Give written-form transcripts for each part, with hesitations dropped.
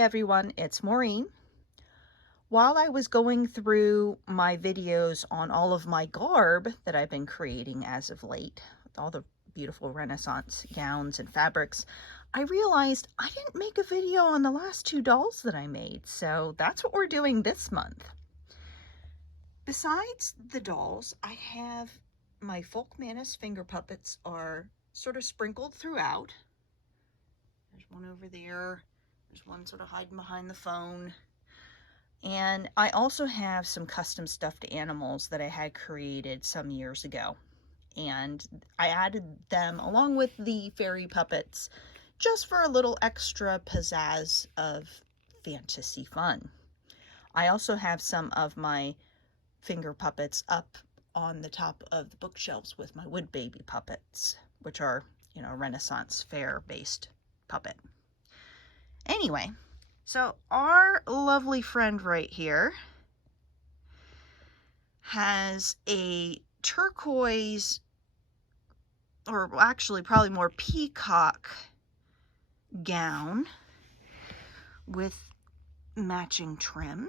Hey everyone, it's Maureen. While I was going through my videos on all of my garb that I've been creating as of late, with all the beautiful Renaissance gowns and fabrics, I realized I didn't make a video on the last two dolls that I made, so that's what we're doing this month. Besides the dolls, I have my Folk Manus finger puppets are sort of sprinkled throughout. There's one over there. There's one sort of hiding behind the phone. And I also have some custom stuffed animals that I had created some years ago. And I added them along with the fairy puppets just for a little extra pizzazz of fantasy fun. I also have some of my finger puppets up on the top of the bookshelves with my wood baby puppets, which are, Renaissance fair based puppet. Anyway, so our lovely friend right here has a turquoise, or actually probably more peacock gown with matching trim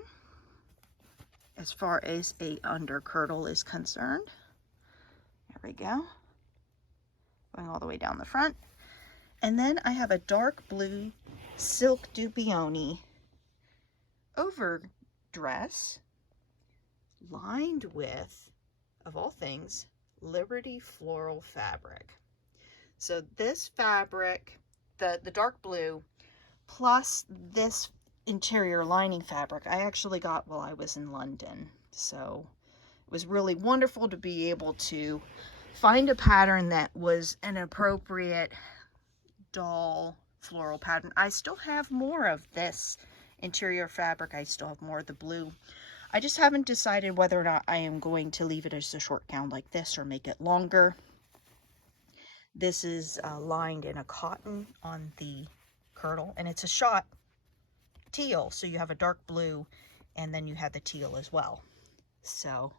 as far as a undergirdle is concerned. There we go. Going all the way down the front. And then I have a dark blue silk dupioni overdress lined with, of all things, Liberty floral fabric. So this fabric, the dark blue, plus this interior lining fabric, I actually got while I was in London. So it was really wonderful to be able to find a pattern that was an appropriate doll floral pattern. I still have more of this interior fabric. I still have more of the blue. I just haven't decided whether or not I am going to leave it as a short gown like this or make it longer. This is lined in a cotton on the girdle, and it's a shot teal, so you have a dark blue and then you have the teal as well. So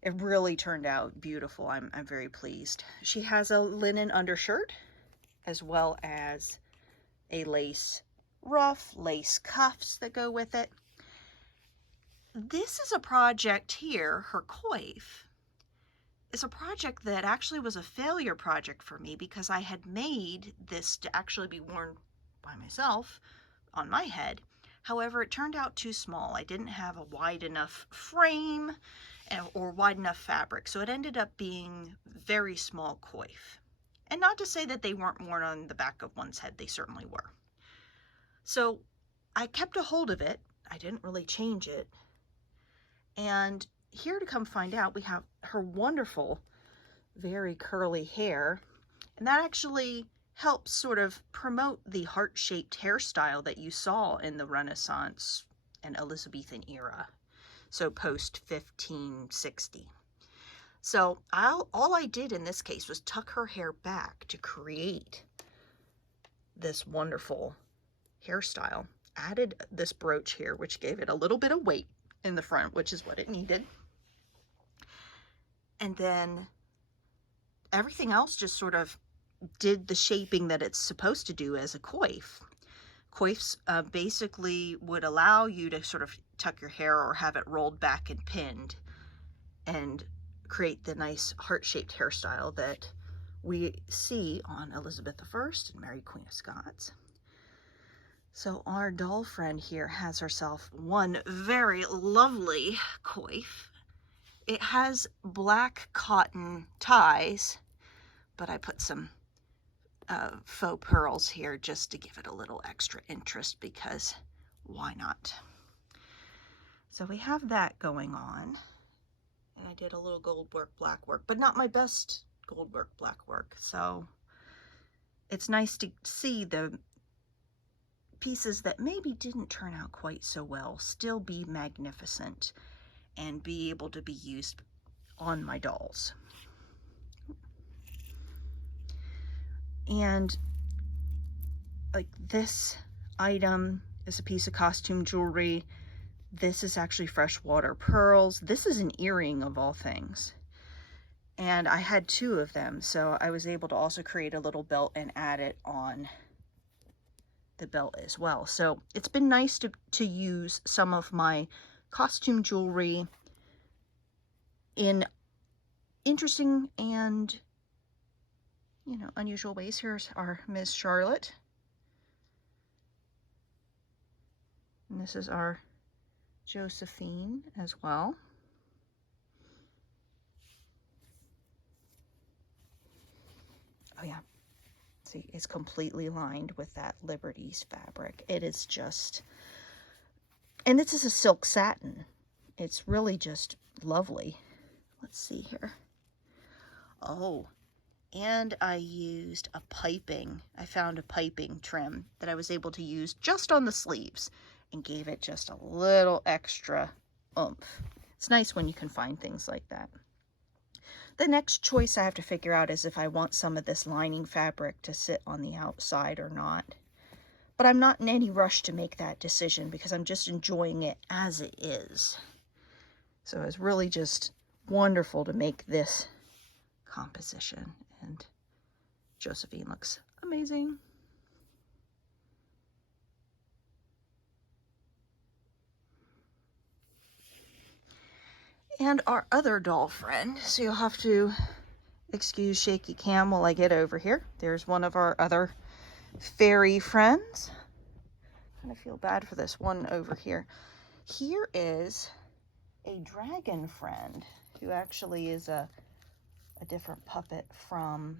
it really turned out beautiful. I'm very pleased. She has a linen undershirt as well as a lace ruff, lace cuffs that go with it. This is a project here, her coif, is a project that actually was a failure project for me because I had made this to actually be worn by myself on my head. However, it turned out too small. I didn't have a wide enough frame or wide enough fabric, so it ended up being very small coif. And not to say that they weren't worn on the back of one's head, they certainly were. So I kept a hold of it. I didn't really change it. And here to come find out, we have her wonderful, very curly hair. And that actually helps sort of promote the heart-shaped hairstyle that you saw in the Renaissance and Elizabethan era. So post 1560. So all I did in this case was tuck her hair back to create this wonderful hairstyle. Added this brooch here, which gave it a little bit of weight in the front, which is what it needed. And then everything else just sort of did the shaping that it's supposed to do as a coif. Coifs basically would allow you to sort of tuck your hair or have it rolled back and pinned and create the nice heart-shaped hairstyle that we see on Elizabeth I and Mary Queen of Scots. So our doll friend here has herself one very lovely coif. It has black cotton ties, but I put some faux pearls here just to give it a little extra interest because why not? So we have that going on. And I did a little gold work, black work, but not my best gold work, black work. So it's nice to see the pieces that maybe didn't turn out quite so well still be magnificent and be able to be used on my dolls. And like this item is a piece of costume jewelry. This is actually freshwater pearls. This is an earring of all things. And I had two of them, so I was able to also create a little belt and add it on the belt as well. So it's been nice to use some of my costume jewelry in interesting and, you know, unusual ways. Here's our Miss Charlotte. And this is our Josephine as well. Oh yeah, see, it's completely lined with that Liberty's fabric. It is just, and this is a silk satin. It's really just lovely. Let's see here. Oh, and I used a piping. I found a piping trim that I was able to use just on the sleeves and gave it just a little extra oomph. It's nice when you can find things like that. The next choice I have to figure out is if I want some of this lining fabric to sit on the outside or not. But I'm not in any rush to make that decision because I'm just enjoying it as it is. So it's really just wonderful to make this composition, and Josephine looks amazing. And our other doll friend, so you'll have to excuse shaky cam while I get over here. There's one of our other fairy friends. I kind of feel bad for this one over here. Here is a dragon friend who actually is a different puppet from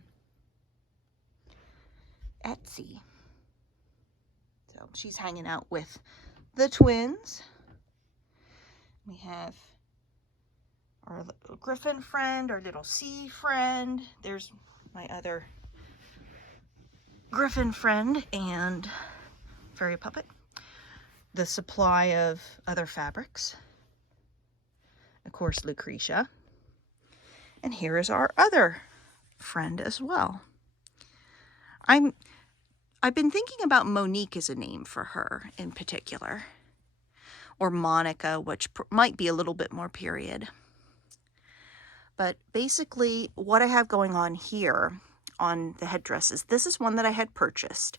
Etsy. So she's hanging out with the twins. We have our little griffin friend, our little sea friend. There's my other griffin friend and fairy puppet. The supply of other fabrics. Of course, Lucretia. And here is our other friend as well. I've been thinking about Monique as a name for her in particular. Or Monica, which might be a little bit more period. But basically, what I have going on here on the headdresses, this is one that I had purchased.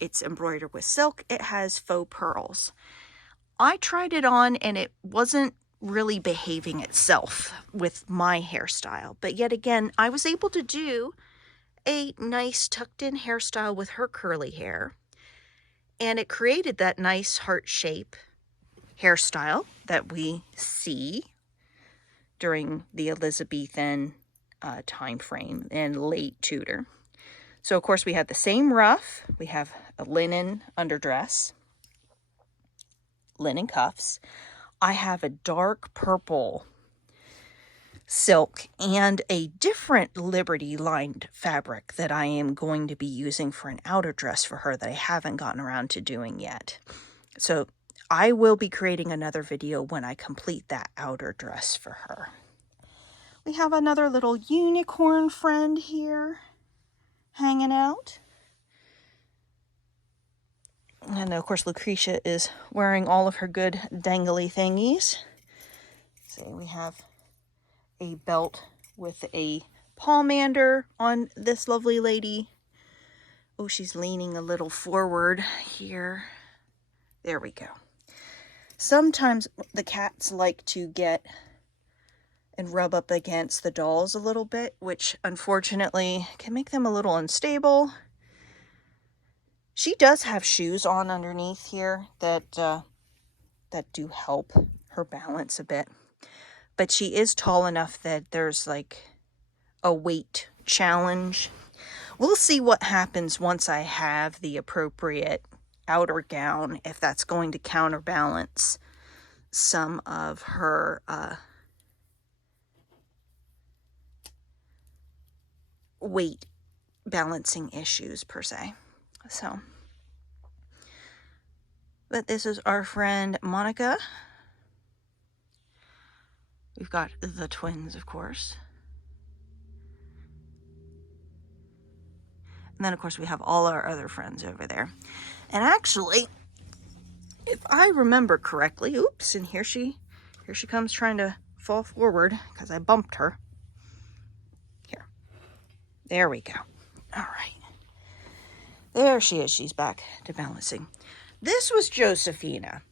It's embroidered with silk. It has faux pearls. I tried it on and it wasn't really behaving itself with my hairstyle. But yet again, I was able to do a nice tucked in hairstyle with her curly hair. And it created that nice heart shape hairstyle that we see during the Elizabethan time frame and late Tudor. So of course we have the same ruff. We have a linen underdress, linen cuffs. I have a dark purple silk and a different Liberty lined fabric that I am going to be using for an outer dress for her that I haven't gotten around to doing yet. So I will be creating another video when I complete that outer dress for her. We have another little unicorn friend here hanging out. And of course Lucretia is wearing all of her good dangly thingies. See, we have a belt with a pomander on this lovely lady. Oh, she's leaning a little forward here. There we go. Sometimes the cats like to get and rub up against the dolls a little bit, which unfortunately can make them a little unstable. She does have shoes on underneath here that do help her balance a bit. But she is tall enough that there's like a weight challenge. We'll see what happens once I have the appropriate outer gown, if that's going to counterbalance some of her weight balancing issues per se. So, but this is our friend Monica. We've got the twins, of course. And then, of course, we have all our other friends over there. And actually, if I remember correctly, oops, and here she comes trying to fall forward because I bumped her. Here. There we go. All right. There she is. She's back to balancing. This was Josephina.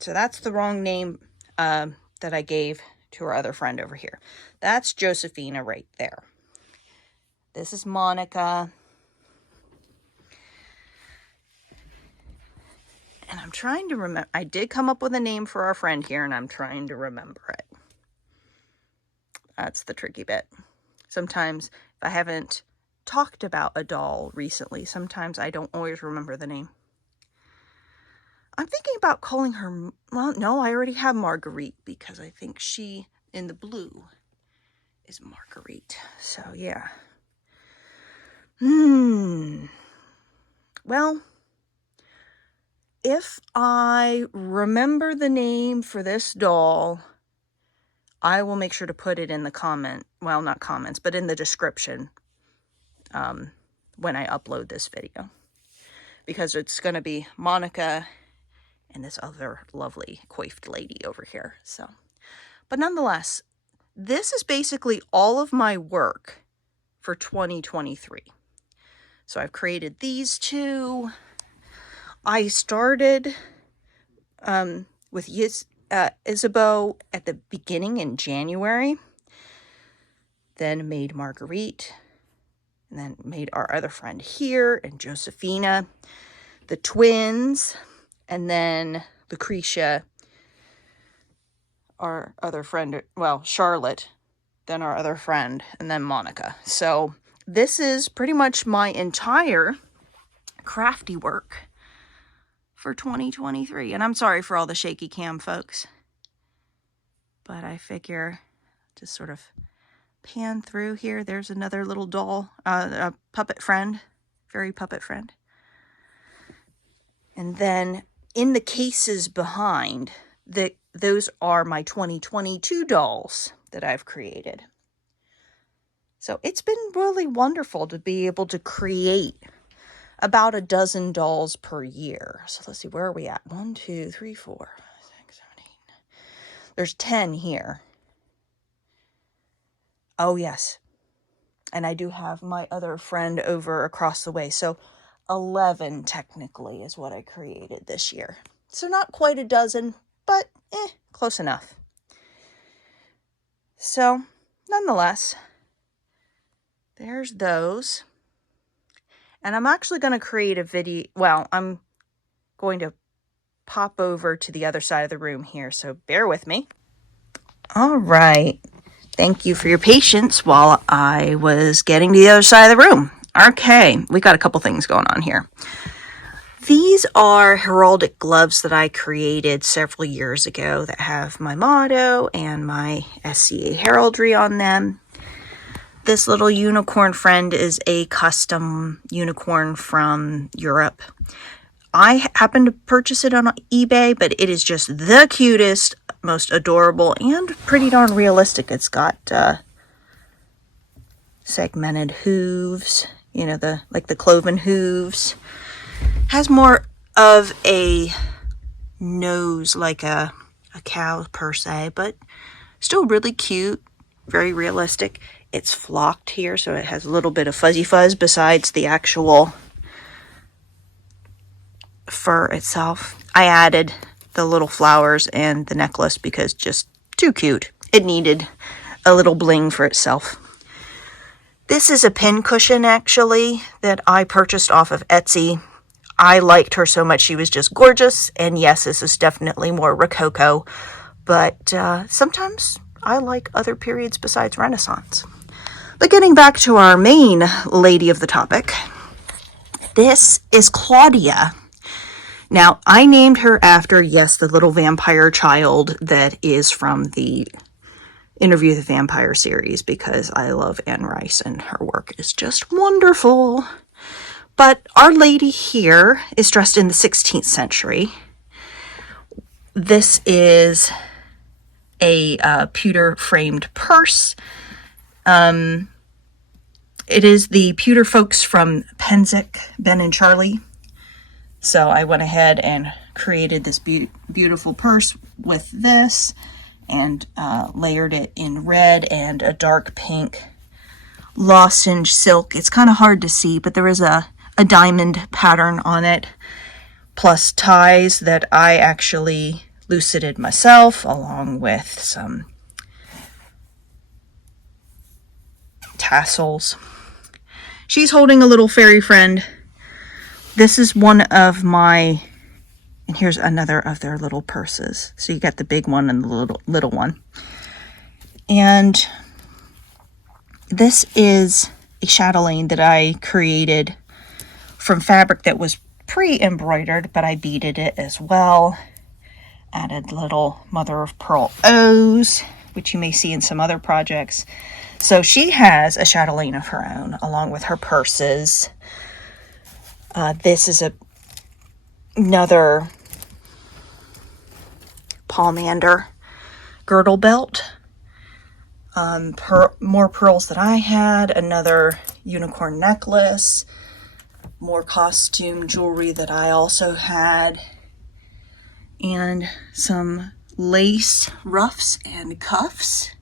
So that's the wrong name that I gave to our other friend over here. That's Josephina right there. This is Monica. And I'm trying to remember. I did come up with a name for our friend here, and I'm trying to remember it. That's the tricky bit. Sometimes if I haven't talked about a doll recently, sometimes I don't always remember the name. I'm thinking about calling her, well, no, I already have Marguerite, because I think she, in the blue, is Marguerite. So, yeah. Well, if I remember the name for this doll, I will make sure to put it in the comment, well, not comments, but in the description when I upload this video. Because it's going to be Monica and this other lovely coiffed lady over here. So, but nonetheless, this is basically all of my work for 2023. So I've created these two. I started with Isabeau at the beginning in January, then made Marguerite, and then made our other friend here and Josephina, the twins, and then Lucretia, our other friend, well, Charlotte, then our other friend, and then Monica. So this is pretty much my entire crafty work for 2023. And I'm sorry for all the shaky cam, folks. But I figure just sort of pan through here. There's another little doll, a puppet friend, very puppet friend. And then in the cases behind, those are my 2022 dolls that I've created. So it's been really wonderful to be able to create about a dozen dolls per year. So let's see, where are we at? 1, 2, 3, 4, 5, 6, 7, 8. There's 10 here. Oh, yes. And I do have my other friend over across the way. So 11 technically is what I created this year. So not quite a dozen, but close enough. So nonetheless, there's those. And I'm actually going to create a video. Well, I'm going to pop over to the other side of the room here, so bear with me. All right. Thank you for your patience while I was getting to the other side of the room. Okay, we got a couple things going on here. These are heraldic gloves that I created several years ago that have my motto and my SCA heraldry on them. This little unicorn friend is a custom unicorn from Europe. I happened to purchase it on eBay, but it is just the cutest, most adorable, and pretty darn realistic. It's got segmented hooves, you know, the cloven hooves. Has more of a nose like a cow per se, but still really cute, very realistic. It's flocked here, so it has a little bit of fuzzy fuzz besides the actual fur itself. I added the little flowers and the necklace because just too cute. It needed a little bling for itself. This is a pin cushion, actually, that I purchased off of Etsy. I liked her so much. She was just gorgeous. And yes, this is definitely more Rococo. But sometimes I like other periods besides Renaissance. But getting back to our main lady of the topic, this is Claudia. Now, I named her after, yes, the little vampire child that is from the Interview with the Vampire series, because I love Anne Rice and her work is just wonderful. But our lady here is dressed in the 16th century. This is a pewter framed purse. It is the pewter folks from Penzic, Ben and Charlie. So I went ahead and created this beautiful purse with this and layered it in red and a dark pink lozenge silk. It's kind of hard to see, but there is a a diamond pattern on it, plus ties that I actually lucided myself, along with some tassels. She's holding a little fairy friend. This is one of my, and here's another of their little purses. So you got the big one and the little one. And this is a chatelaine that I created from fabric that was pre-embroidered, but I beaded it as well. Added little mother of pearl O's, which you may see in some other projects. So she has a chatelaine of her own, along with her purses. This is another pomander girdle belt. More pearls that I had. Another unicorn necklace. More costume jewelry that I also had. And some lace ruffs and cuffs.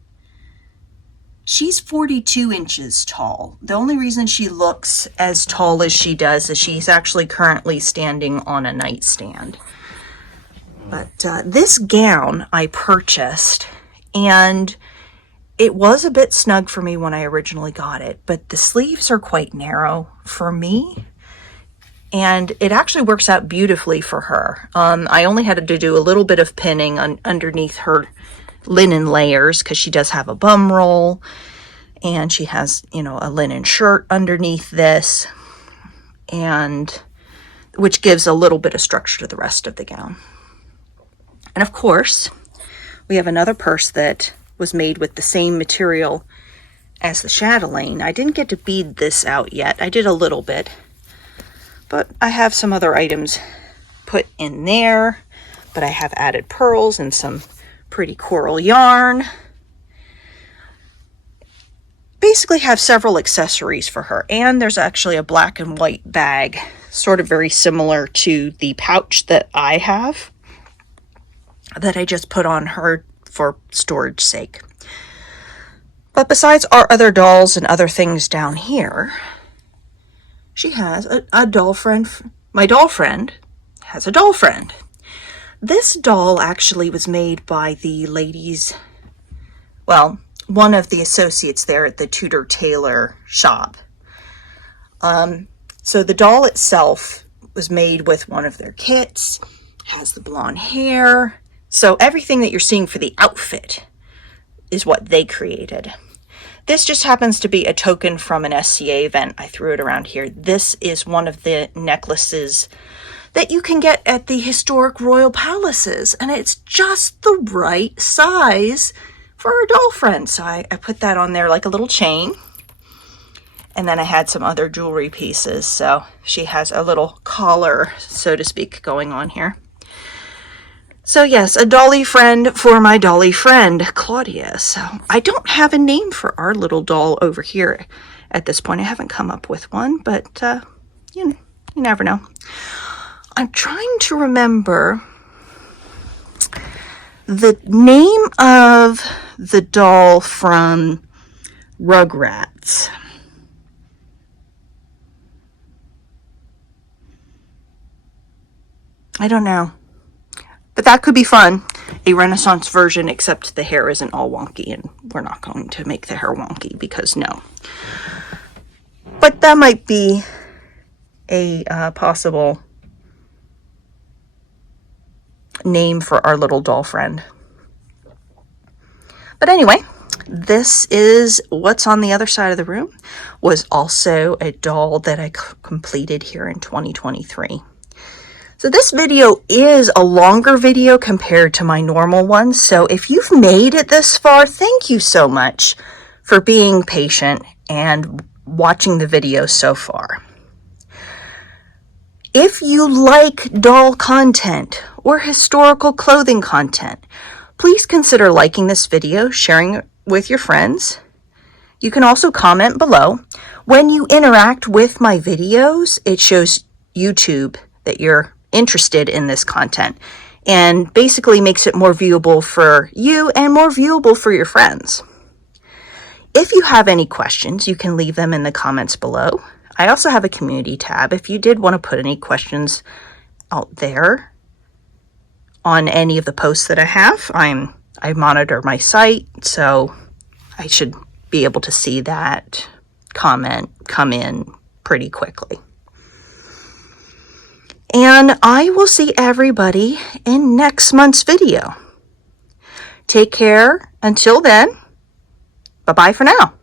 She's 42 inches tall. The only reason she looks as tall as she does is she's actually currently standing on a nightstand. But this gown I purchased, and it was a bit snug for me when I originally got it, but the sleeves are quite narrow for me, and it actually works out beautifully for her. I only had to do a little bit of pinning underneath her linen layers, because she does have a bum roll, and she has, you know, a linen shirt underneath this, and which gives a little bit of structure to the rest of the gown. And of course, we have another purse that was made with the same material as the chatelaine. I didn't get to bead this out yet. I did a little bit, but I have some other items put in there, but I have added pearls and some pretty coral yarn. Basically have several accessories for her, and there's actually a black and white bag, sort of very similar to the pouch that I have, that I just put on her for storage sake. But besides our other dolls and other things down here, she has a doll friend. My doll friend has a doll friend. This doll actually was made by the ladies, well, one of the associates there at the Tudor Tailor shop. So the doll itself was made with one of their kits, has the blonde hair. So everything that you're seeing for the outfit is what they created. This just happens to be a token from an SCA event. I threw it around here. This is one of the necklaces that you can get at the historic royal palaces, and it's just the right size for a doll friend. So I put that on there like a little chain, and then I had some other jewelry pieces. So she has a little collar, so to speak, going on here. So yes, a dolly friend for my dolly friend, Claudia. So I don't have a name for our little doll over here at this point. I haven't come up with one, but you never know. I'm trying to remember the name of the doll from Rugrats. I don't know. But that could be fun. A Renaissance version, except the hair isn't all wonky, and we're not going to make the hair wonky because no. But that might be a possible name for our little doll friend. But anyway, this is what's on the other side of the room. Was also a doll that I completed here in 2023. So this video is a longer video compared to my normal one. So if you've made it this far, thank you so much for being patient and watching the video so far. If you like doll content or historical clothing content, please consider liking this video, sharing it with your friends. You can also comment below. When you interact with my videos, it shows YouTube that you're interested in this content and basically makes it more viewable for you and more viewable for your friends. If you have any questions, you can leave them in the comments below. I also have a community tab if you did want to put any questions out there on any of the posts that I have. I monitor my site, so I should be able to see that comment come in pretty quickly. And I will see everybody in next month's video. Take care until then. Bye-bye for now.